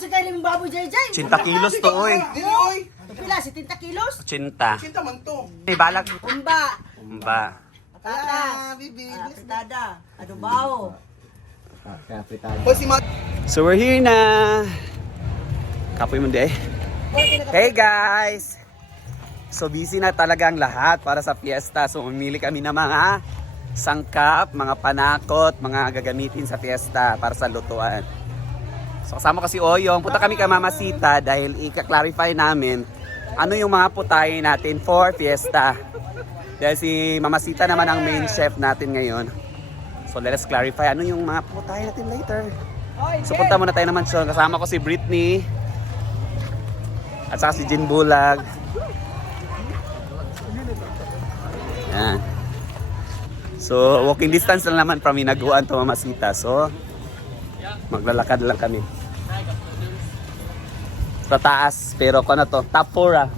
sa kayo yung baboy jay. 80 kilos to, oy. Pila, 70 kilos? 80. Cinta man to. May balag. Umba, Ba. patatas, Bibi. fritada, adobo. Hoy si Mad. So we're here na. Kapoy mo di eh. Hey guys! So busy na talaga ang lahat para sa fiesta. So umili kami ng mga sangkap, mga panakot, mga gagamitin sa fiesta para sa lutuan. So kasama kasi Oyong, punta kami kay Mama Sita dahil i-clarify namin ano yung mga putahe natin for fiesta. Dahil si Mama Sita naman ang main chef natin ngayon. So let us clarify ano yung mga putahe natin later. So punta muna tayo naman siya. Kasama ko si Britney at saka si Jin Bulag. Yan. So walking distance lang naman from Hinaguan to Mama Sita. So maglalakad lang kami sa taas, pero kung ano to, top 4 ah.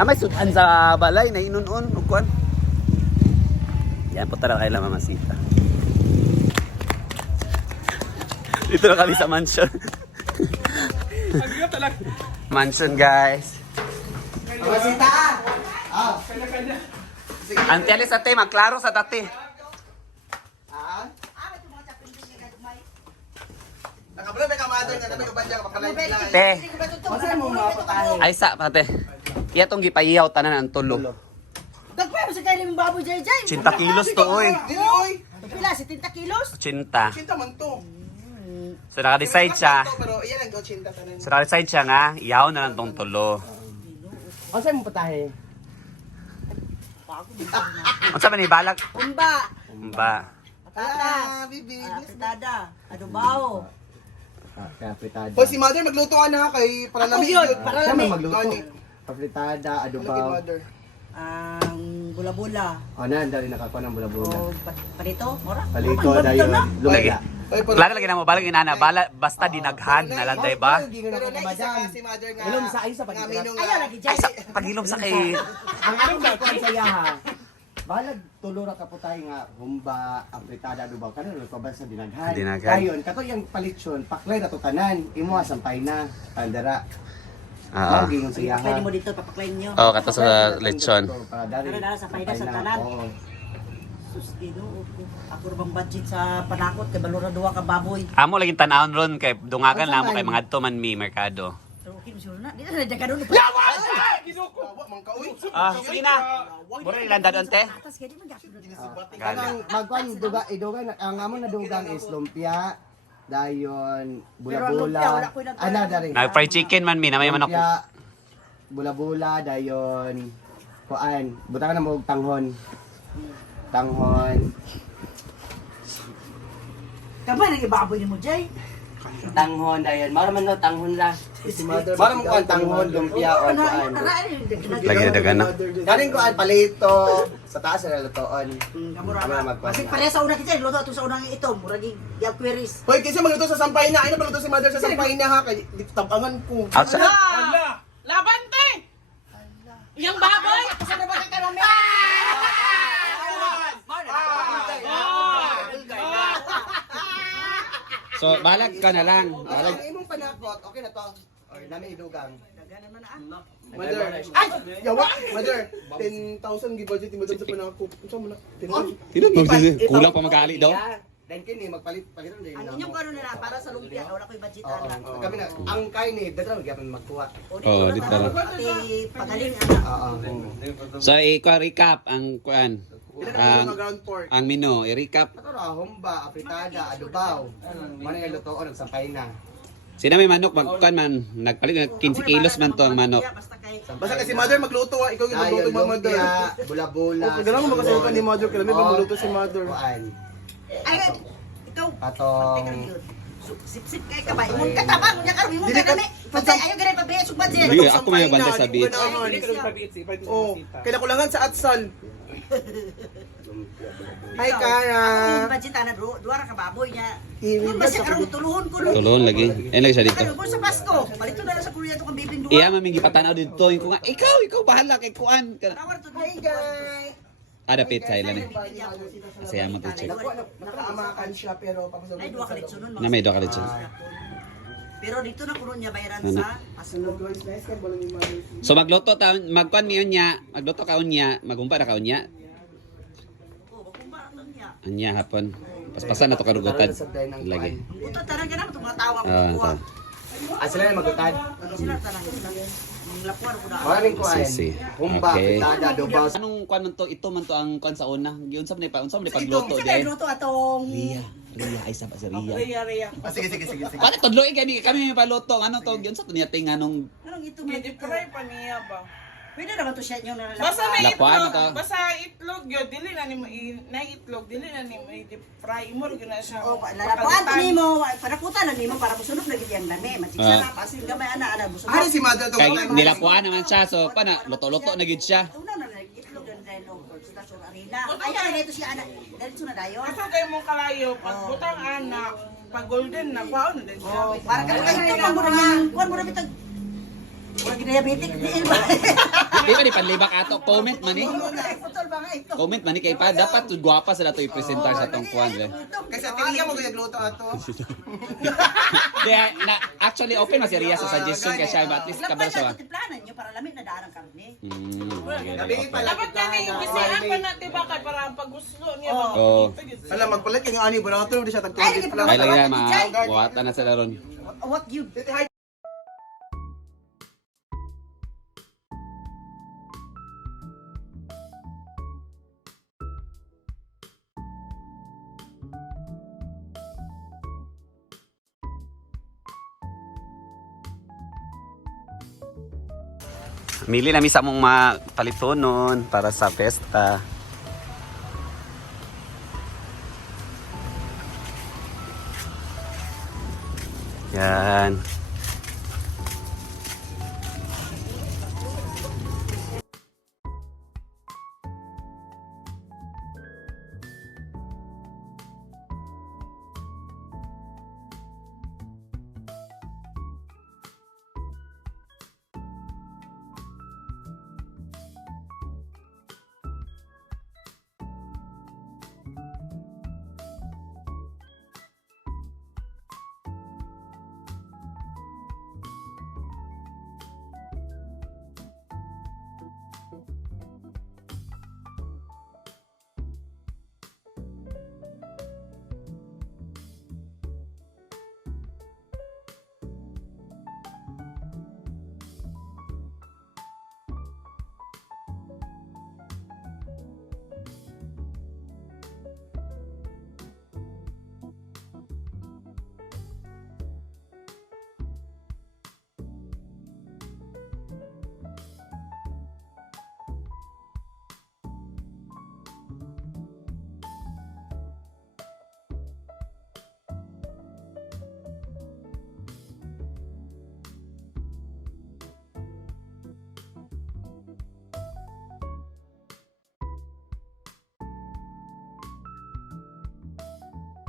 May sudan sa balay na inunon, ukwan. Yan, punta na kayo lang Mama Sita. Dito na kami sa mansion. Mansion guys. Mama Sita. Ah. Ante alis ate, magklaro sa tate. Ah. Nakabula may kamadre nga namin ubadya kapalay nila. Te, Kasi mo mga patahe. ay sa pate. Iya tong gipahiyaw tanan ang tulo. Dagpay mo sa kayo yung baboy jay. 80 kilos to, oy. Dili oy. Pila, 70 kilos? 80. Cinta man to. So naka-decide siya. Pero iyan ang go cinta tanan. So naka-decide siya nga, iyaw na lang tong tulo. Asa mo patahe? Ang sabi ni balag? Umba, Ba. patatas, Bibi. fritada, adobo. Hoy si Mother magluto ka na kay para Ako lamig. yun, para lamig. Gani. Papritada, Lagi adobaw. Mother. Ang bula-bula. O na, dali nakakuha ng bula-bula. O palito, mora? Palito, Ang dayon. na. Lumaya. Hoy pero Balag lagi na mo, balag inana, basta dinaghan na lang, diba? pero naisa ka si Mother nga. Ilom sa isa, pag- Ngaminong Ayaw lagi jay. Ay, sa pagilom sa kay... Ang anong gagawin sa yaha? Balag tulura ka po tayo nga humba, apritada, adobaw. Kanon ko ba sa dinaghan? Dinaghan. Dayon, kato yung palitson, paklay na to tanan. Imo sampay na, pandara. Oo. Maging sa yaha. Pwede mo dito, papaklain nyo. Oo, kato sa lechon. Para dari. Para sa payda sa tanan. Oo. Sus, Ginoo ko. Ako rin bang budget sa panakot kay balura duwa ka baboy. Amo laging tanawon ron kay dungagan lang mo kay mga adto man mi merkado. Pero okay, sure na. Di na daga doon. Yawa man ka uy. Ah, sige na. Mura ilan dadon te? Atas kaya di man gapon. Kanang magkuan dugan ang amon na dugang is lumpia, dayon, Pero ang lumpia, wala bula-bula. ko nag- Ana dari. Na fried chicken man mi na may manok. Lumpia, bula-bula, dayon, kuan, buta ka na mo og tanghon. Tanghon. Kamay nang ibaboy ni mo, Jay. Tanghon, dayon. Mara man no tanghon la. Si Mother. Mara mo kuan tanghon, lumpia o kuan. Lagi na dagan na. Kaning kuan palito sa taas na lutoon. Kamura Kamura na. magkuan. Kasi pare sa una kita, luto ito sa unang ito. Muragi queries. Hoy kasi magluto sa sampay na. Ano magluto si Mother sa sampay na ha kay di tabangan ko. Outside. Labante! Yung baboy! Kasi na ba kita mami? So balag ka na lang. Balag imong panakot, okay na to. Or nami idugang. Daganan man ah. Mother. Ay! Yawa! Mother. 10,000 gi-budget ni Mother sa panakop. Unsa man na? Tino kulang pa magali daw. Then kini magpalit paliton din. Ang inyong kano na para sa lumpia, wala ko'y budget Oo, ana. kami na ang kain ni dito gyapon magkuha. Oo, dito na. Pati pagaling ana. Oo. So i-recap ang kuan. Ang ground pork. Ang menu, i-recap. Ato ra humba, apritada, adobaw. Mano yung lutoon og sampay na. Sina may manok magkuan man, nagpalit na 15 kilos man to ang manok. Basta kay Basta kasi Mother magluto ah. Ikaw yung magluto Dayon, mo Mother. lumpia, bula-bula. Okay, ganun mo makasukan ni Mother. Kailan may magluto si Mother. Kuan. ay ikaw. Atong Sip-sip kay ka ba? Imong kataba mo nya karon imong kami. Patay ayo gani pa biya sugbat siya. Hindi, ako may bantay sa beach. Oh, kailangan sa atsal. Hi Kara. Ang budget ana duwa ra ka baboy niya. Iwi Kung ba basta sa karon tuluhon ko. Tulon lagi. Ayun lagi siya dito. Ano po sa Pasko? Palito na lang sa Korea to kang bibing duwa. Iya maming gipatanaw dito yung nga ikaw bahala kay kuan. Tawar to Hi guys. Adapit sa ilan eh. Kasi amo to check. Nakaamakan siya pero papasok. Ay duwa ka litsunon. Na may do ka dito. Pero dito na kuno niya bayaran Ano? sa pasulog. So magluto ta magkuan mi unya, magluto ka unya, magumpa na ka unya. Oo, makumba na niya. Anya hapon. Paspasan na to karugutan. Lagi. Ito tarang ka na itong mga tao ang Ah, kukuha. Sila na magutad. Sila tarang sila. Ang lapuan ko na. Maraming kuan. Sisi. Humba, Okay. pitada, dubaw. Anong kuan man to? Ito man to ang kuan sa una. Giunsa man unsa man Ito, pagluto kasi di. luto atong... Ria ay sa Ria. Riya. Sige. Pare tudloy kami paluto ano to giunsa to niya ting anong Anong ito Hindi fry pa niya ba? Pwede naman to siya yung Basta na Lapuan itlog, to. basta itlog yun, dili na ni mo na itlog, dili na ni mo i-deep fry mo rin na siya. O, lalapuan to nimo, panakutan na nimo para musunod na gidi ang lami. Matsiksa na, kasi gamay ana musunod. Ari si Mother to. kay nilapuan naman siya so pana luto-luto na gid siya. Una na itlog and then over station arena. Ayan, ito si ana. Diretso na dayon. Asa kayo mong kalayo, pag butang anak, pag golden na, kwaon na din siya. Oh, para ka ito kuan mo na nga. Kuan mo na bitag. Wala diabetic di ba? Di ba di panlibak ato comment man ni. Putol ba nga ito? Comment man ni kay pa dapat gwapa sila to i-presentar sa tong kuan. Kasi tingin mo kaya gluto ato. Kaya na actually open man si Ria sa suggestion kay siya but at least kabalo siya. Tiplanan nyo para lamig na daan ang karne. Gabi pala. Dapat na ni, bisihan pa natin ba kay para pag gusto niya. Oh. Alam magpalit kay ani ba na siya tag Ay, tubig hindi lang. Ay lang yan mga buhatan na sila ron. What you? Mili na mi sa mong mapalitonon para sa pesta. Yan.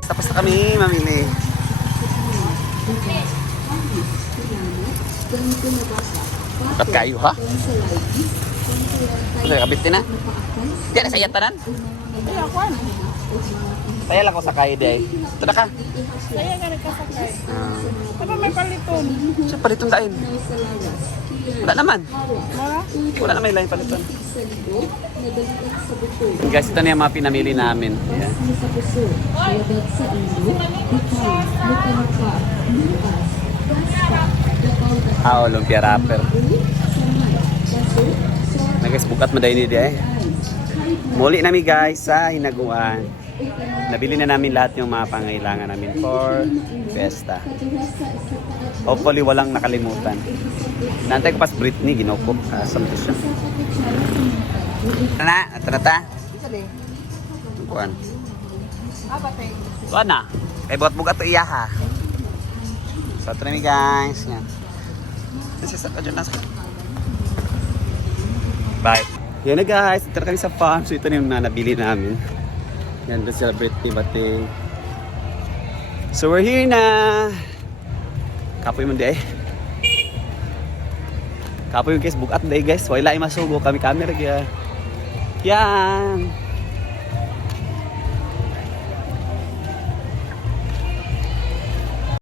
Tapos na kami mamili. Dapat kayo ha? Ano kabit din na? Di na saya tanan? Saya lang ko sa kayo day. Ito na ka. Kaya ka nagkasakay. Ano may paliton? Siya paliton kain. Wala naman. Wala? Wala naman yung lain paliton. Guys, ito na yung mga pinamili namin. Ayan. Lumpia wrapper. Nag-bukat mo dahil niya eh. Muli namin guys sa hinaguan. Nabili na namin lahat yung mga pangailangan namin for Fiesta. Hopefully walang nakalimutan. Nantay ko pas Britney, ginokop. Samto siya. Ito na ta. Kuan. Kuan na. Kay bugat-bugat to iya ha. So ito namin guys. Yan. Bye. Yan na guys. Ito na kami sa farm. So ito na yung nabili namin. Yan doon sila Britney Bating. So we're here na. Kapoy mo di eh. Kapoy yung guys. Bugat di guys. Wala yung masugo kami camera kaya. Yan.